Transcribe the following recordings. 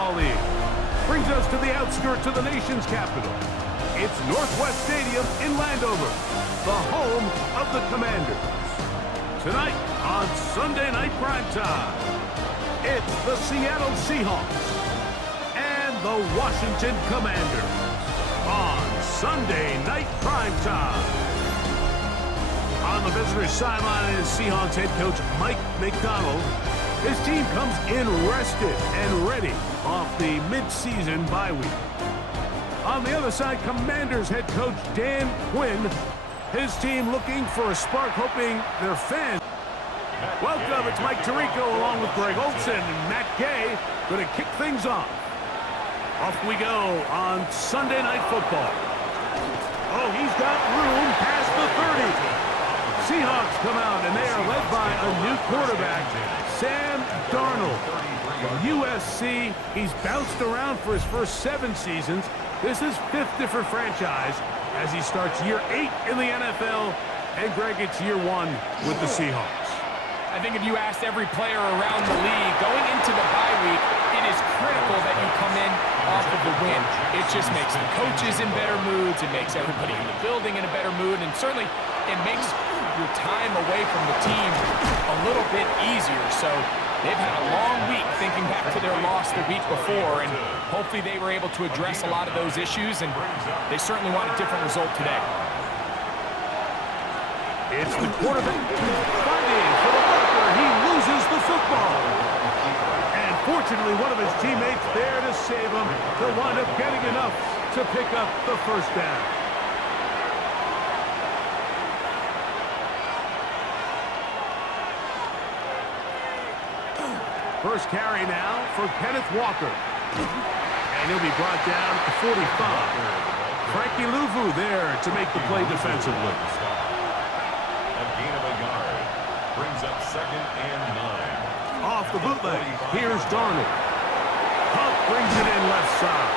Football League. Brings us to the outskirts of the nation's capital. It's Northwest Stadium in Landover, the home of the Commanders. Tonight on Sunday Night Primetime, it's the Seattle Seahawks and the Washington Commanders on Sunday Night Primetime. On the visitor's sideline is Seahawks head coach Mike McDonald. His team comes in rested and ready off the mid-season bye week. On the other side, Commanders head coach Dan Quinn. His team looking for a spark, hoping their fans. Welcome, it's Mike Tirico along with Greg Olson and Matt Gay going to kick things off. Off we go on Sunday Night Football. Oh, he's got room past the 30. Seahawks come out, and they are led by a new quarterback, Sam Darnold. From USC, he's bounced around for his first 7 seasons. This is 5th different franchise as he starts year 8 in the NFL. And Greg, it's year 1 with the Seahawks. I think if you asked every player around the league, going into the bye week, it is critical that you come in off of the win. It just makes the coaches in better moods. It makes everybody in the building in a better mood. And certainly, it makes your time away from the team a little bit easier. So they've had a long week thinking back to their loss the week before, and hopefully they were able to address a lot of those issues, and they certainly want a different result today. It's the quarterback fighting for the marker. He loses the football. And fortunately, one of his teammates there to save him. He'll wind up getting enough to pick up the first down. First carry now for Kenneth Walker. And he'll be brought down to 45. Frankie Louvu there to make the play defensively. A gain of a yard. Brings up 2nd and 9. Off the bootleg, here's Darnold. Hunt brings it in left side.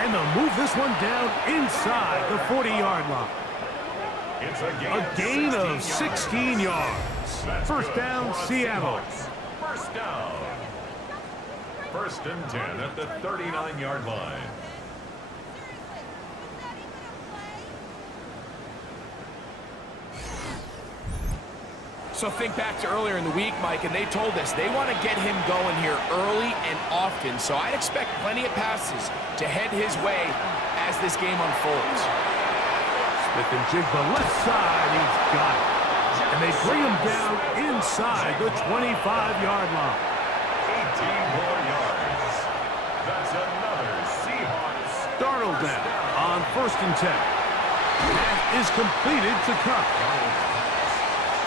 And they'll move this one down inside the 40-yard line. It's A gain of 16 yards. First down, Seattle. First down. 1st and 10 at the 39-yard line. So think back to earlier in the week, Mike, and they told us they want to get him going here early and often. So I'd expect plenty of passes to head his way as this game unfolds. Smith and Jigba left side, he's got it. And they bring him down inside the 25-yard line. 18 more yards. That's another Seahawks. Darnold now on 1st and 10. That is completed to Cup.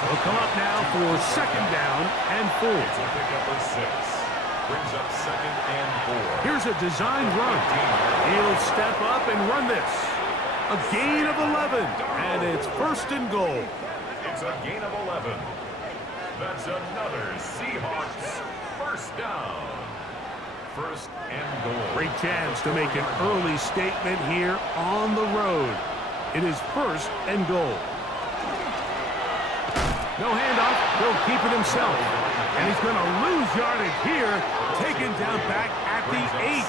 He'll come up now for 2nd down and 4. It's a pickup of 6. Brings up 2nd and 4. Here's a designed run. He'll step up and run this. A gain of 11, and it's 1st and goal. It's a gain of 11. That's another Seahawks first down. 1st and goal. Great chance to make an early statement here on the road. It is 1st and goal. No handoff. He'll keep it himself. And he's going to lose yardage here. Taken down back at the 8.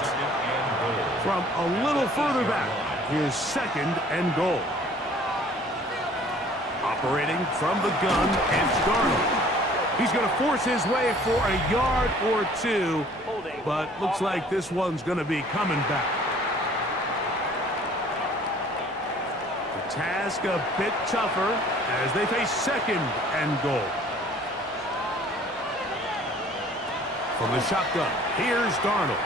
From a little further back, here's 2nd and goal. Operating from the gun, and Darnold. He's going to force his way for a yard or 2, but looks like this one's going to be coming back. The task a bit tougher as they face 2nd and goal. From the shotgun, here's Darnold.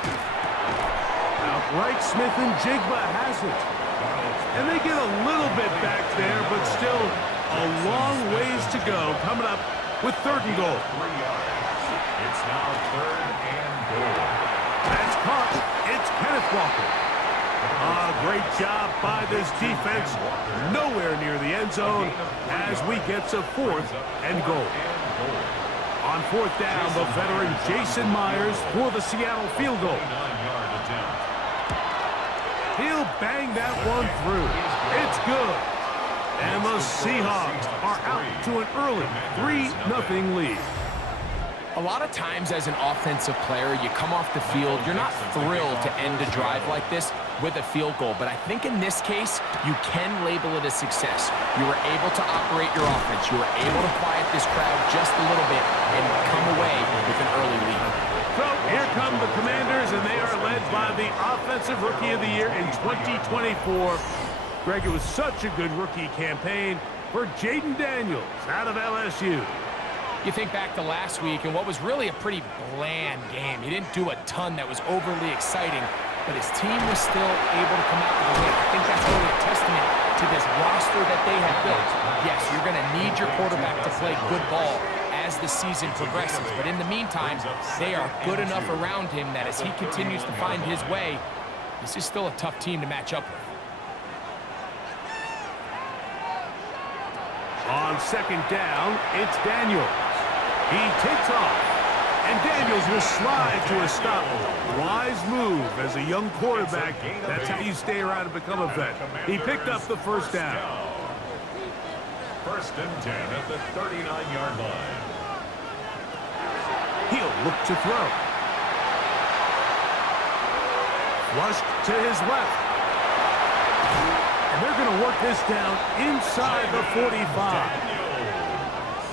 Outright, Smith and Jigba has it. And they get a little bit back there, but still a long ways to go. Coming up with 3rd and goal. 3 yards. It's now 3rd and goal. That's caught. It's Kenneth Walker. Great job by this defense. Nowhere near the end zone as we get to 4th and goal. On 4th down, the veteran Jason Myers for the Seattle field goal. He'll bang that one through. It's good. And the Seahawks are out to an early 3-0 lead. A lot of times as an offensive player, you come off the field, you're not thrilled to end a drive like this with a field goal. But I think in this case, you can label it a success. You were able to operate your offense. You were able to quiet this crowd just a little bit and come away with an early lead. So here come the Commanders, and they are led by the Offensive Rookie of the Year in 2024. Greg, it was such a good rookie campaign for Jaden Daniels out of LSU. You think back to last week and what was really a pretty bland game. He didn't do a ton that was overly exciting, but his team was still able to come out with a win. I think that's really a testament to this roster that they have built. Yes, you're going to need your quarterback to play good ball as the season progresses, but in the meantime, they are good enough around him that as he continues to find his way, this is still a tough team to match up with. On second down, it's Daniels. He takes off, and Daniels will slide to a stop. Wise move as a young quarterback. That's how you stay around and become a vet. He picked up the first down. First and 10 at the 39-yard line. He'll look to throw. Flushed to his left. And they're going to work this down inside the 45.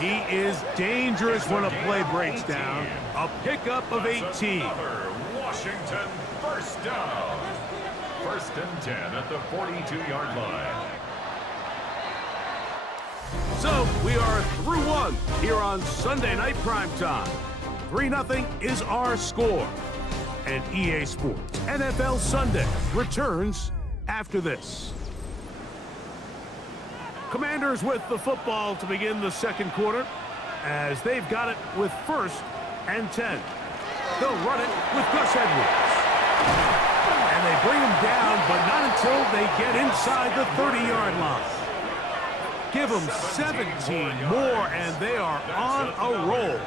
He is dangerous when a play breaks down. A pickup of 18. Washington first down. First and 10 at the 42-yard line. So we are through one here on Sunday Night Primetime. 3-0 is our score. And EA Sports NFL Sunday returns after this. Commanders with the football to begin the second quarter as they've got it with first and 10. They'll run it with Gus Edwards. And they bring him down, but not until they get inside the 30-yard line. Give them 17 more, and they are on a roll.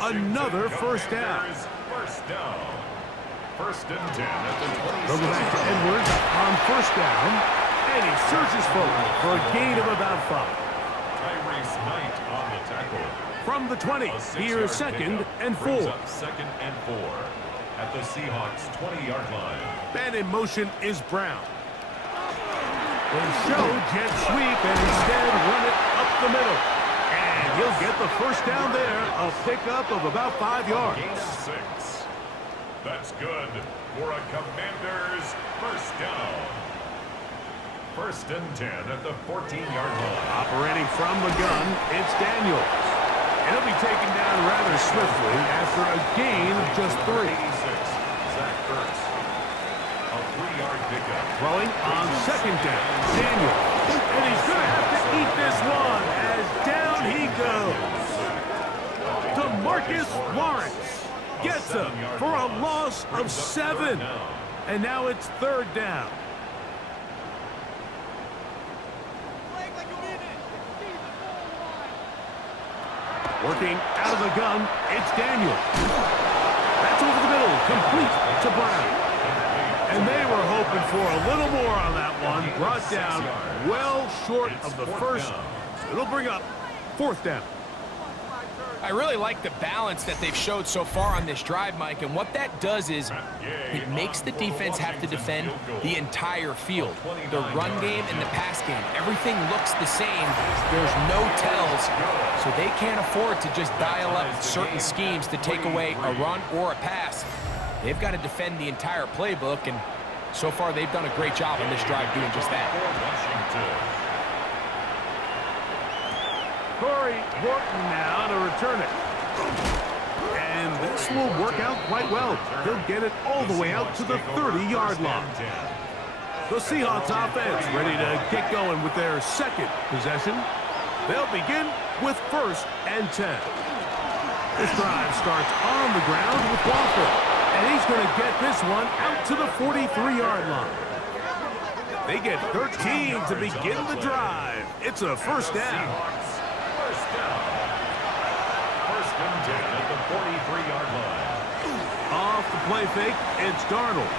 Another first down. First and 10 at the 26. They'll go back to Edwards on first down. And he surges forward for a gain of about 5. Tyrese Knight on the tackle. From the 20, here's second and 4. Second and 4 at the Seahawks 20-yard line. And in motion is Brown. They show jet sweep and instead run it up the middle. And he'll get the first down there, a pickup of about 5 yards. Gain of 6. That's good for a Commanders first down. First and 10 at the 14-yard line. Operating from the gun, it's Daniels. And he'll be taken down rather swiftly after a gain of just 3. Zach Ertz. A 3-yard pickup. Throwing on second down, Daniels. And he's going to have to eat this one as down he goes. DeMarcus Lawrence gets him for a loss of 7. And now it's third down. Working out of the gun, it's Daniels. That's over the middle, complete to Brown. And they were hoping for a little more on that one. Brought down well short of the first. It'll bring up fourth down. I really like the balance that they've showed so far on this drive, Mike, and what that does is it makes the defense have to defend the entire field. The run game and the pass game, everything looks the same. There's no tells, so they can't afford to just dial up certain schemes to take away a run or a pass. They've got to defend the entire playbook, and so far they've done a great job on this drive doing just that. Corey Morton now to return it. And this will work out quite well. He'll get it all the way out to the 30-yard line. The Seahawks offense ready to get going with their second possession. They'll begin with first and 10. This drive starts on the ground with Walker. And he's going to get this one out to the 43-yard line. They get 13 to begin the drive. It's a first down. First and 10 at the 43-yard line. Off the play fake, it's Darnold.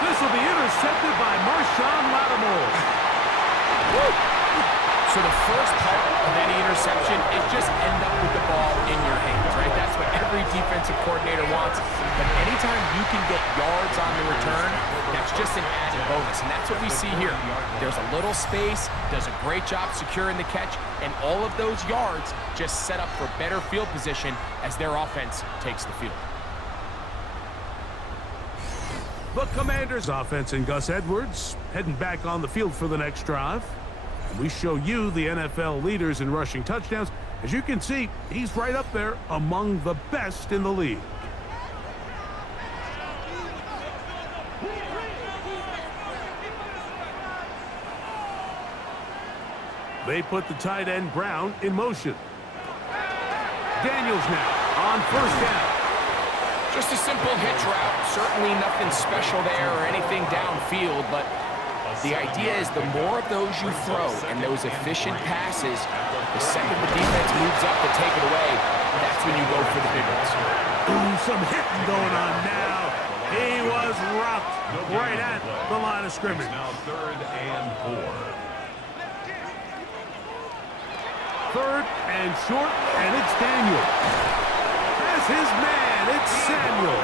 This will be intercepted by Marshawn Lattimore. So the first part of any interception is just end up with the ball in your hands, right? That's what every defensive coordinator wants. But anytime you can get yards on the return, that's just an added bonus. And that's what we see here. There's a little space, does a great job securing the catch, and all of those yards just set up for better field position as their offense takes the field. The Commanders offense and Gus Edwards heading back on the field for the next drive. We show you the NFL leaders in rushing touchdowns. As you can see, he's right up there among the best in the league. They put the tight end Brown in motion. Daniels now on first down. Just a simple hitch route. Certainly nothing special there or anything downfield, but the idea is the more of those you throw and those efficient passes, the second the defense moves up to take it away, that's when you go for the big ones. Ooh, some hitting going on now. He was rocked right at the line of scrimmage. Now 3rd and 4. 3rd and short, and it's Daniel. That's his man. It's Samuel.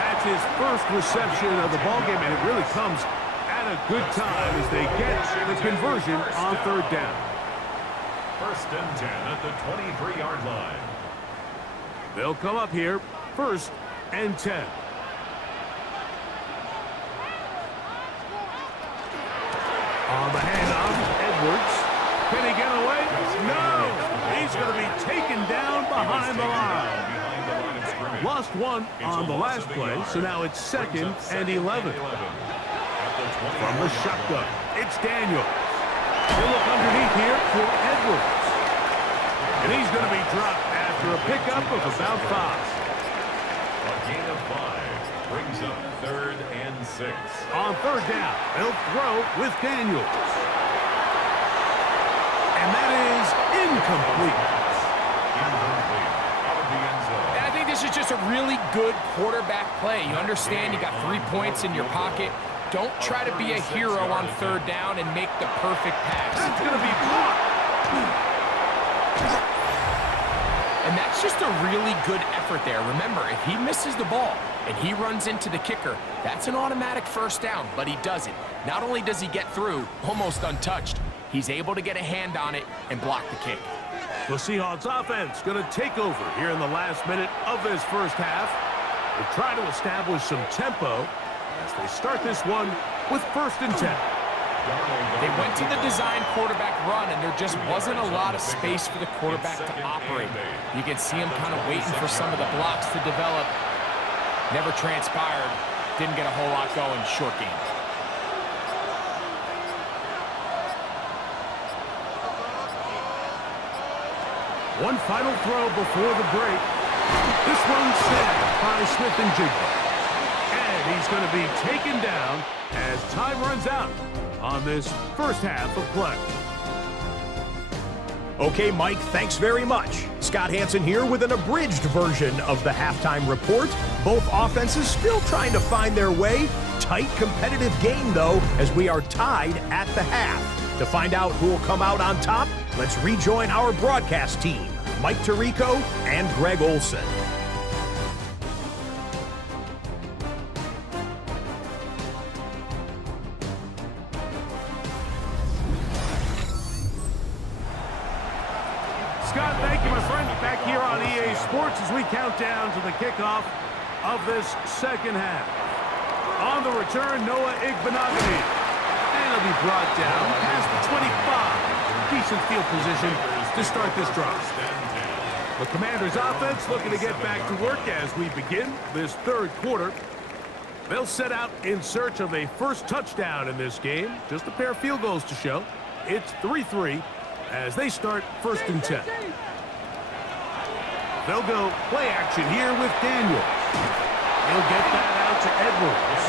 That's his first reception of the ballgame, and it really comes at a good time as they get the conversion on 3rd down. 1st and 10 at the 23-yard line. They'll come up here, 1st and 10. On the handoff, Edwards. Can he get away? No! He's going to be taken down behind the line. Lost one on the last play, so now it's 2nd and 11. From the shotgun, it's Daniels. He'll look underneath here for Edwards. And he's going to be dropped after a pickup of about 5. A gain of 5 brings up 3rd and 6. On 3rd down, they'll throw with Daniels. And that is incomplete. And I think this is just a really good quarterback play. You understand you got 3 points in your pocket. Don't try to be a hero on 3rd down and make the perfect pass. That's going to be blocked. And that's just a really good effort there. Remember, if he misses the ball and he runs into the kicker, that's an automatic 1st down, but he doesn't. Not only does he get through, almost untouched, he's able to get a hand on it and block the kick. The Seahawks offense going to take over here in the last minute of this first half. They try to establish some tempo as they start this one with 1st and 10. They went to the design quarterback run, and there just wasn't a lot of space for the quarterback to operate. You can see him kind of waiting for some of the blocks to develop. Never transpired. Didn't get a whole lot going. Short game. One final throw before the break. This one snapped by Smith-Njigba. And he's going to be taken down as time runs out on this first half of play. Okay, Mike, thanks very much. Scott Hansen here with an abridged version of the halftime report. Both offenses still trying to find their way. Tight, competitive game, though, as we are tied at the half. To find out who will come out on top, let's rejoin our broadcast team, Mike Tirico and Greg Olson. Scott, thank you, my friend. Back here on EA Sports as we count down to the kickoff of this second half. On the return, Noah Igbenogany. And he'll be brought down past the 25. Decent field position to start this drive. The Commanders' offense looking to get back to work as we begin this 3rd quarter. They'll set out in search of a first touchdown in this game. Just a pair of field goals to show. It's 3-3 as they start 1st and 10. They'll go play action here with Daniel. He'll get that out to Edwards.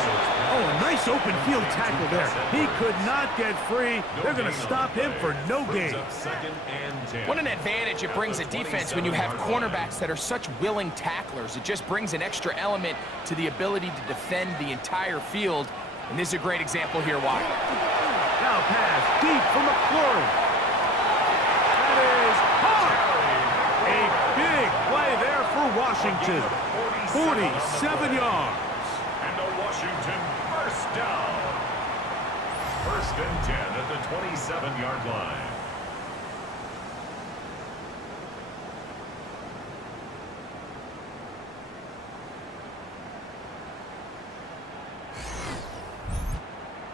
Oh, a nice open field tackle there. He could not get free. They're going to stop him for no gain. What an advantage it brings a defense when you have cornerbacks that are such willing tacklers. It just brings an extra element to the ability to defend the entire field. And this is a great example here why. Now pass deep for McLaurin. That is hard. A big play there for Washington. 47 yards. And a Washington first down. First and 10 at the 27-yard line.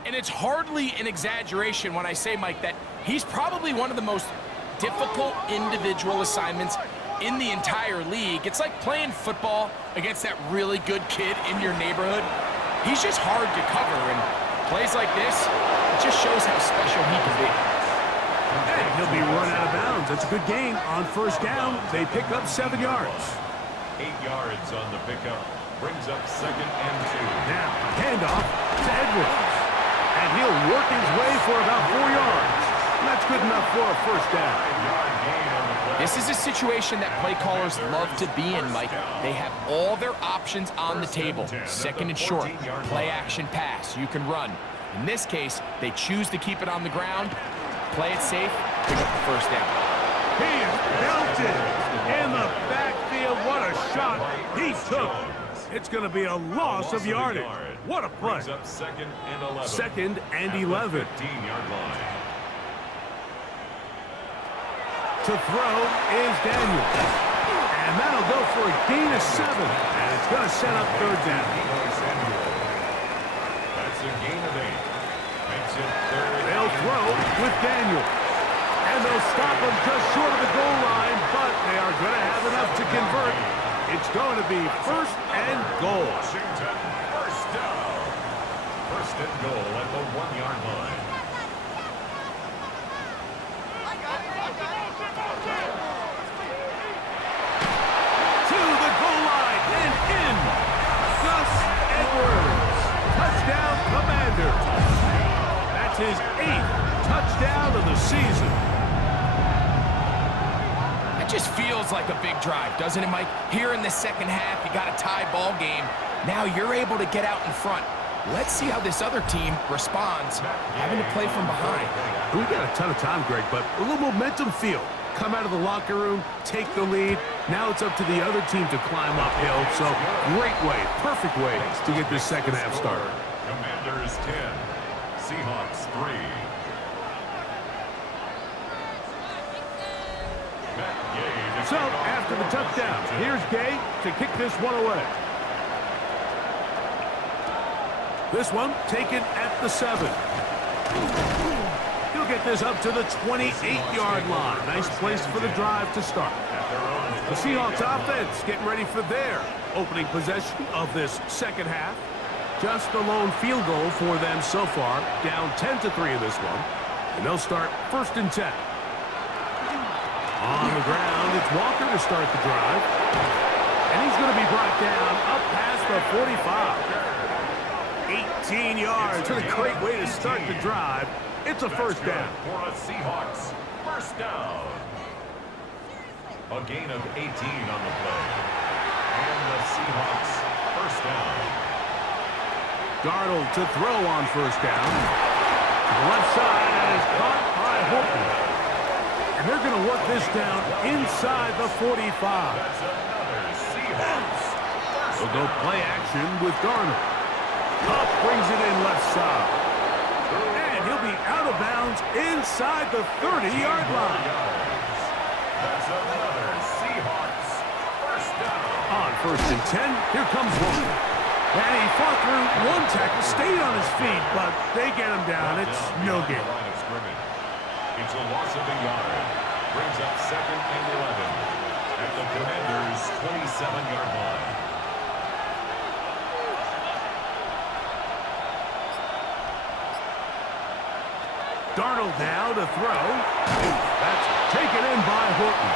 And it's hardly an exaggeration when I say, Mike, that he's probably one of the most difficult individual assignments in the entire league. It's like playing football against that really good kid in your neighborhood. He's just hard to cover, and plays like this, it just shows how special he can be. And he'll be run out of bounds. That's a good gain. On first down, they pick up 7 yards. 8 yards on the pickup. Brings up second and 2. Now, handoff to Edwards. And he'll work his way for about 4 yards. And that's good enough for a first down. 5-yard gain on the play. This is a situation that play callers love to be in, Mike. They have all their options on the table. Second and short, play action pass. You can run. In this case, they choose to keep it on the ground, play it safe, pick up the first down. He is belted in the backfield. What a shot he took. It's going to be a loss of yardage. What a play. Brings up second and 11. Second and 11. 15-yard line. To throw is Daniel. And that'll go for a gain of 7. And it's going to set up third down. That's a gain of 8. Makes it third. They'll throw with Daniel. And they'll stop him just short of the goal line, but they are going to have enough to convert. It's going to be first and goal. Washington, first down. First and goal at the 1-yard line. To the goal line and in. Gus Edwards. Touchdown, Commanders. That's his 8th touchdown of the season. It just feels like a big drive, doesn't it, Mike? Here in the second half, you got a tie ball game. Now you're able to get out in front. Let's see how this other team responds, having to play from behind. We got a ton of time, Greg, but a little momentum feel. Come out of the locker room, take the lead. Now it's up to the other team to climb uphill. So great way, perfect way to get this second half started. Commanders 10, Seahawks 3. So, after the touchdown, here's Gay to kick this one away. This one taken at the 7. He'll get this up to the 28-yard line. Nice place for the drive to start. The Seahawks offense getting ready for their opening possession of this second half. Just the lone field goal for them so far. Down 10-3 in this one. And they'll start first and 10. On the ground, it's Walker to start the drive. And he's going to be brought down up past the 45. 18 yards. What a great way to start the drive. It's a first down. For a Seahawks first down. A gain of 18 on the play. And the Seahawks first down. Darnold to throw on first down. To the left side, and is caught by Horton. And they're going to work this down inside the 45. That's another Seahawks first They'll go play action with Darnold. Up brings it in left side. And he'll be out of bounds inside the 30-yard line. That's another Seahawks first down. On first and 10, here comes Walker. And he fought through one tackle, stayed on his feet, but they get him down. It's no gain. It's a loss of a yard. Brings up second and 11 at the Commanders' 27-yard line. Darnold now to throw. That's taken in by Horton.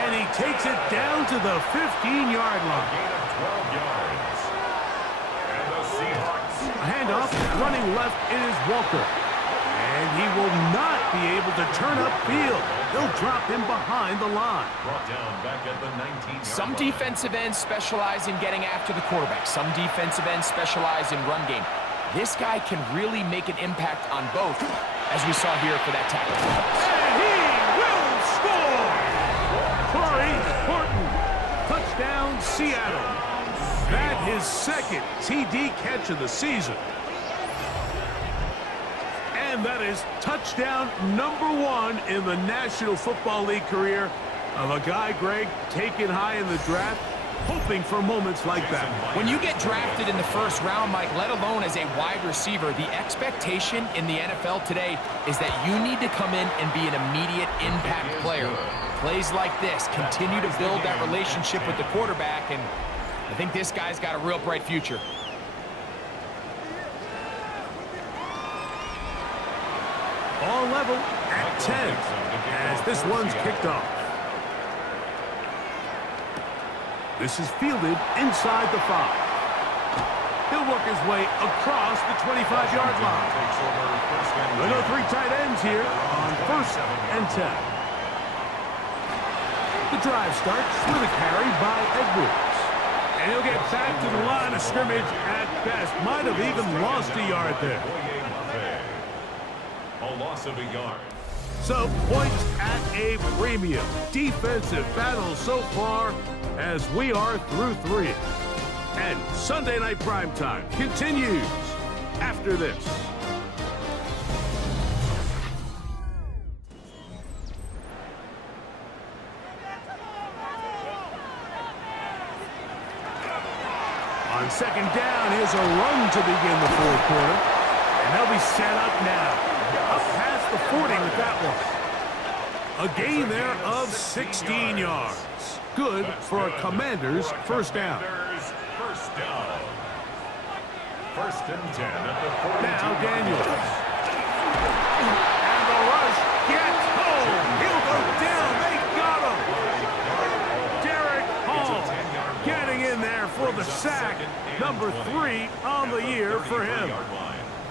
And he takes it down to the 15-yard line. Gain of 12 yards. And the Seahawks. A handoff, running left, it is Walker. And he will not be able to turn upfield. They'll drop him behind the line. Brought down back at the 19-yard Some line. defensive ends specialize in getting after the quarterback. Some defensive ends specialize in run game. This guy can really make an impact on both. as we saw here for that tackle. And he will score! Corey Horton, touchdown Seattle. That his second TD catch of the season. And that is touchdown number 1 in the National Football League career of a guy, Greg, taken high in the draft, hoping for moments like that. When you get drafted in the first round, Mike, let alone as a wide receiver, the expectation in the NFL today is that you need to come in and be an immediate impact player. Plays like this continue to build that relationship with the quarterback, and I think this guy's got a real bright future. All level at 10 as this one's kicked off. This is fielded inside the 5. He'll work his way across the 25-yard line. There are 3 tight ends here on 1st and 10. The drive starts with a carry by Edwards. And he'll get back to the line of scrimmage at best. Might have even lost a yard there. A loss of a yard. So points at a premium. Defensive battle so far as we are through 3. And Sunday Night Primetime continues after this. On 2nd down, here's a run to begin the 4th quarter. And they'll be set up now. Up past the 40 with that one. A gain there of 16 yards. Good for a Commanders' first down. First down. 1st and 10 at the 42. Now Daniels. And the rush gets home. He'll go down. They got him. Derek Hall getting in there for the sack. Number 3 on the year for him.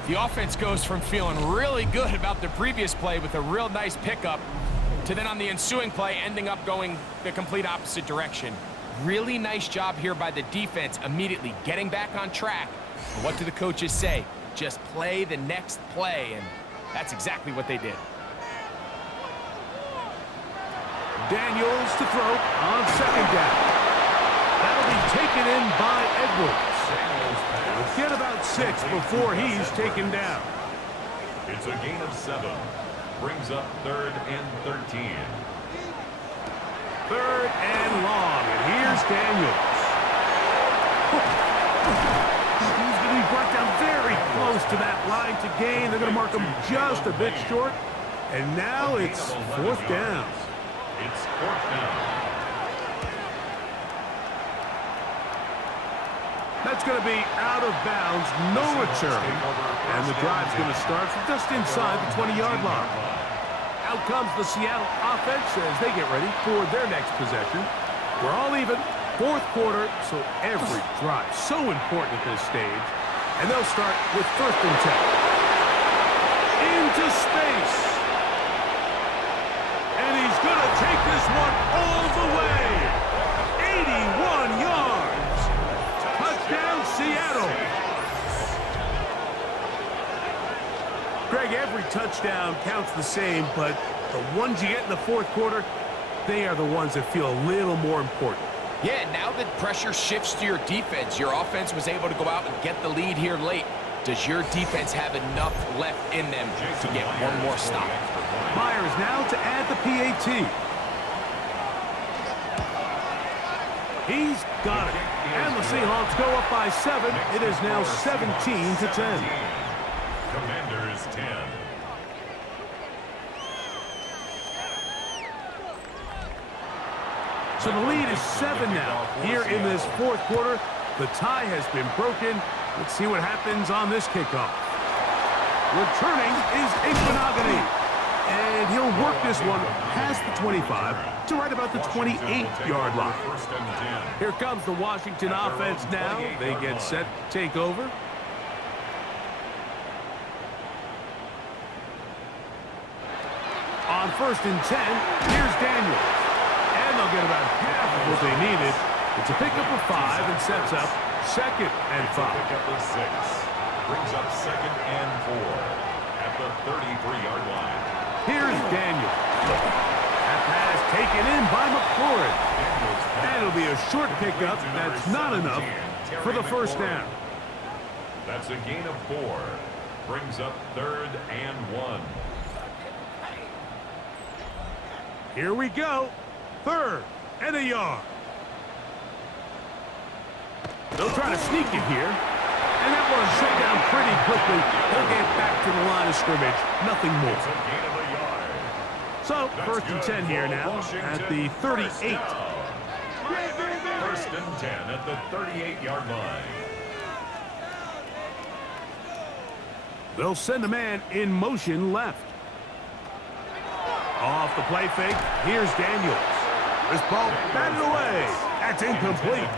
The offense goes from feeling really good about the previous play with a real nice pickup to then on the ensuing play ending up going the complete opposite direction. Really nice job here by the defense immediately getting back on track. And what do the coaches say? Just play the next play, and that's exactly what they did. Daniels to throw on 2nd down. That'll be taken in by Edwards. We'll get about 6 before he's taken down. It's a gain of 7. Brings up 3rd and 13. 3rd and long, and here's Daniels. He's going to be brought down very close to that line to gain. They're going to mark him just a bit short, and now it's 4th down. It's 4th down. That's going to be out of bounds, no return, and the drive's going to start from just inside the 20-yard line. Out comes the Seattle offense as they get ready for their next possession. We're all even, 4th quarter, so every drive so important at this stage. And they'll start with 1st and 10. Into space. And he's going to take this one all the way. 81 yards. Touchdown, Seattle. Greg, every touchdown counts the same, but the ones you get in the 4th quarter, they are the ones that feel a little more important. Yeah, now that pressure shifts to your defense, your offense was able to go out and get the lead here late. Does your defense have enough left in them to get one more stop? Myers now to add the PAT. He's got it. And the Seahawks go up by 7. It is now 17-10. Commanders 10. So the lead is 7 now. Here in this 4th quarter, the tie has been broken. Let's see what happens on this kickoff. Returning is Igbenogany. And he'll work this one past the 25 to right about the 28-yard line. Here comes the Washington offense now. They get set to take over. On 1st and 10, here's Daniels. And they'll get about half of what they needed. It's a pickup of 5 and sets up 2nd and 5. Pickup of 6. Brings up 2nd and 4 at the 33-yard line. Here's Daniel. That pass taken in by McLaurin. And it'll be a short pickup. That's not enough for the first down. That's a gain of 4. Brings up 3rd and 1. Here we go. 3rd and a yard. They'll try to sneak it here. And that one's shut down pretty quickly. They'll get back to the line of scrimmage. Nothing more. It's a gain of a yard. So, That's 1st and 10 good here for now Washington. at the 38. 1st and 10 at the 38-yard line. They'll send a man in motion left. Off the play fake, here's Daniels. This ball batted away. That's incomplete.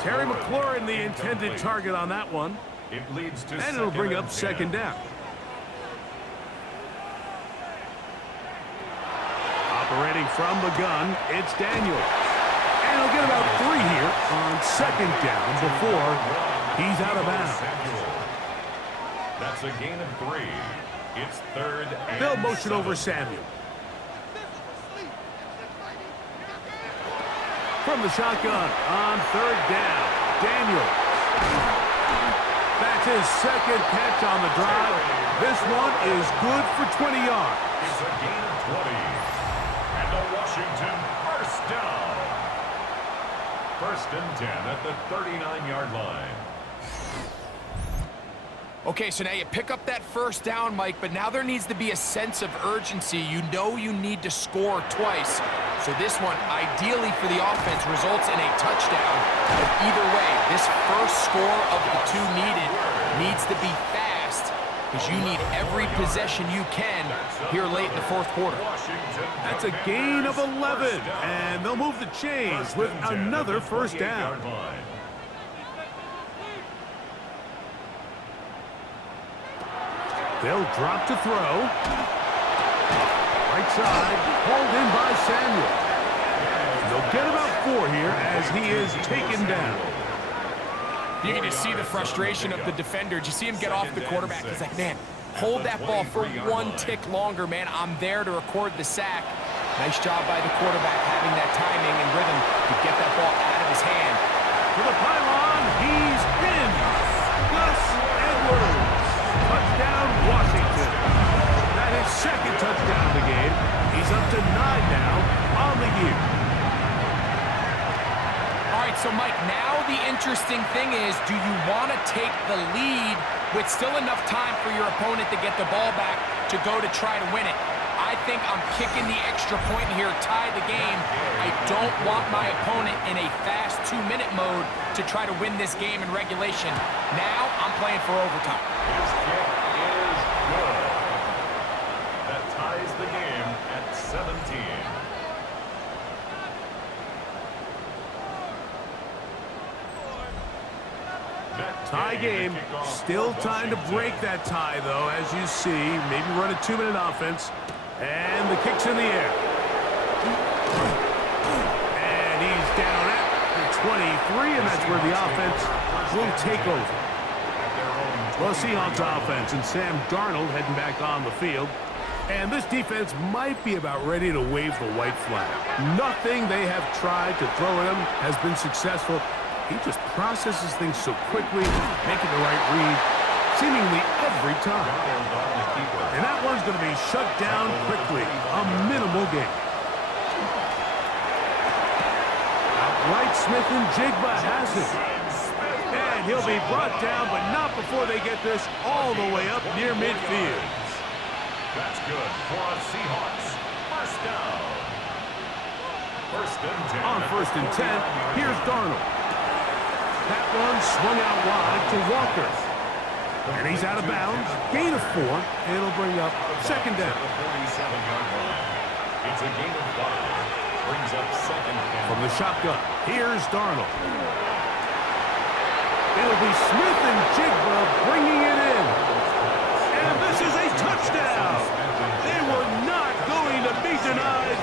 Terry McLaurin, the intended target on that one. It leads to And it'll bring up 2nd down. Operating from the gun, it's Daniels. And he'll get about 3 here on 2nd down before he's out of bounds. That's a gain of 3. It's 3rd and They'll motion 7. over Samuel. From the shotgun on 3rd down, Daniels. That's his 2nd catch on the drive. This one is good for 20 yards. It's a gain of 20. And the Washington first down. 1st and 10 at the 39-yard line. Okay, so now you pick up that first down, Mike, but now there needs to be a sense of urgency. You know you need to score twice. So this one, ideally for the offense, results in a touchdown. But either way, this first score of the 2 needs to be fast because you need every possession you can here late in the 4th quarter. That's a gain of 11, and they'll move the chains with another first down. They'll drop to throw. Right side, hauled in by Samuel. They'll get about 4 here as he is taken down. You can just see the frustration of the defender. Did you see him get off the quarterback? He's like, man, hold that ball for 1 tick longer, man. I'm there to record the sack. Nice job by the quarterback having that timing and rhythm to get that ball out of his hand. To the pylon, he's in. Gus Edwards. Touchdown, Washington. That is 2nd touchdown of the game. He's up to 9 now on the year. All right, so Mike, now the interesting thing is, do you want to take the lead with still enough time for your opponent to get the ball back to go to try to win it? I think I'm kicking the extra point here, tie the game. I don't want my opponent in a fast 2-minute mode to try to win this game in regulation. Now I'm playing for overtime. His kick is good. That ties the game at 17. Tie game. Still time to break that tie, though, as you see. Maybe run a 2-minute offense. And the kick's in the air. And he's down at the 23, and that's where the offense will take over. Well, Seahawks offense and Sam Darnold heading back on the field. And this defense might be about ready to wave the white flag. Nothing they have tried to throw at him has been successful. He just processes things so quickly, making the right read, seemingly every time. And that one's going to be shut down quickly. A minimal gain. Outright Smith and Jigba has it. And he'll be brought down, but not before they get this all the way up near midfield. That's good for a Seahawks. First down. 1st and 10. On 1st and 10, here's Darnold. That one swung out wide to Walker. And he's out of bounds. Gain of 4. It'll bring up 2nd down. It's a gain of 5. Brings up 2nd down. From the shotgun, here's Darnold. It'll be Smith and Jigba bringing it in. And this is a touchdown. They were not going to be denied.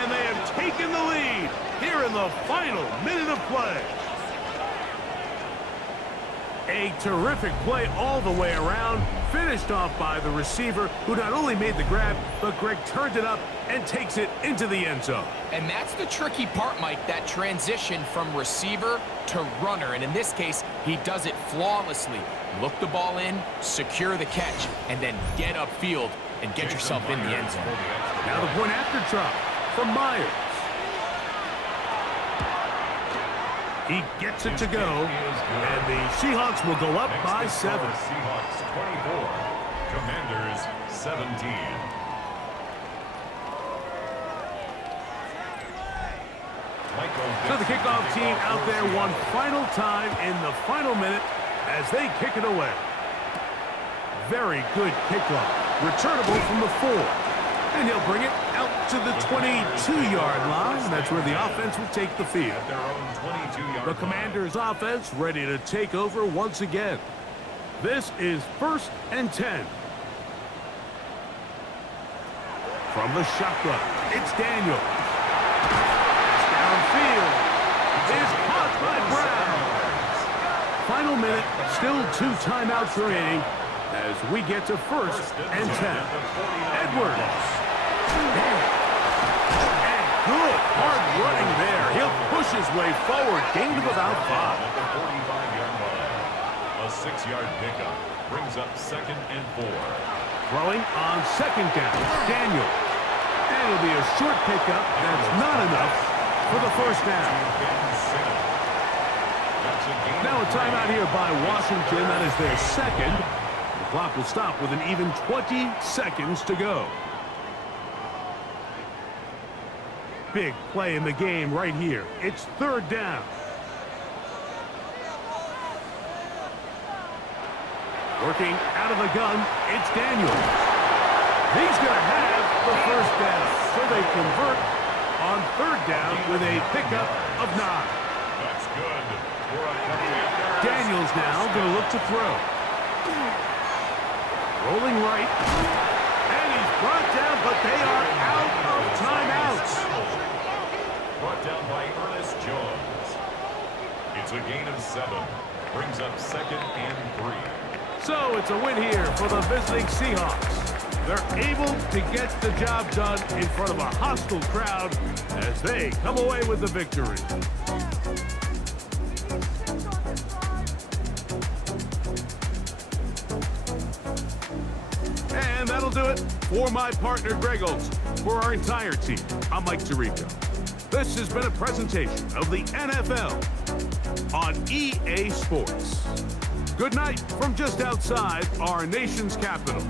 And they have taken the lead here in the final minute of play. A terrific play all the way around, finished off by the receiver, who not only made the grab, but Greg turned it up and takes it into the end zone. And that's the tricky part, Mike, that transition from receiver to runner. And in this case, he does it flawlessly. Look the ball in, secure the catch, and then get upfield and get yourself in the end zone. Now the point after try from Myers. He gets it to go, and the Seahawks will go up by 7. Seahawks 24, Commanders 17. So the kickoff team out there one final time in the final minute as they kick it away. Very good kickoff. Returnable from the 4. And he'll bring it out to the 22-yard line. That's where the offense will take the field. Their own 22-yard The Commanders' offense ready to take over once again. This is 1st and 10. From the shotgun, it's Daniel. Downfield is caught by Brown. Final minute, still 2 timeouts remaining as we get to 1st and 10. Edwards. And good hard running there. He'll push his way forward. Gain of about 5. At the 45-yard line. A 6-yard pickup brings up 2nd and 4. Throwing on 2nd down. Daniel. And it'll be a short pickup. That's not enough for the 1st down. Now a timeout here by Washington. That is their 2nd. The clock will stop with an even 20 seconds to go. Big play in the game right here. It's 3rd down. Working out of the gun, it's Daniel. He's going to have the 1st down. So they convert on 3rd down with a pickup of 9. That's good. Daniels now going to look to throw. Rolling right. And he's brought down, but they are out of timeouts. Brought down by Ernest Jones. It's a gain of 7. Brings up 2nd and 3. So it's a win here for the visiting Seahawks. They're able to get the job done in front of a hostile crowd as they come away with the victory. And that'll do it for my partner, Greg Olson. For our entire team, I'm Mike Tirico. This has been a presentation of the NFL on EA Sports. Good night from just outside our nation's capital.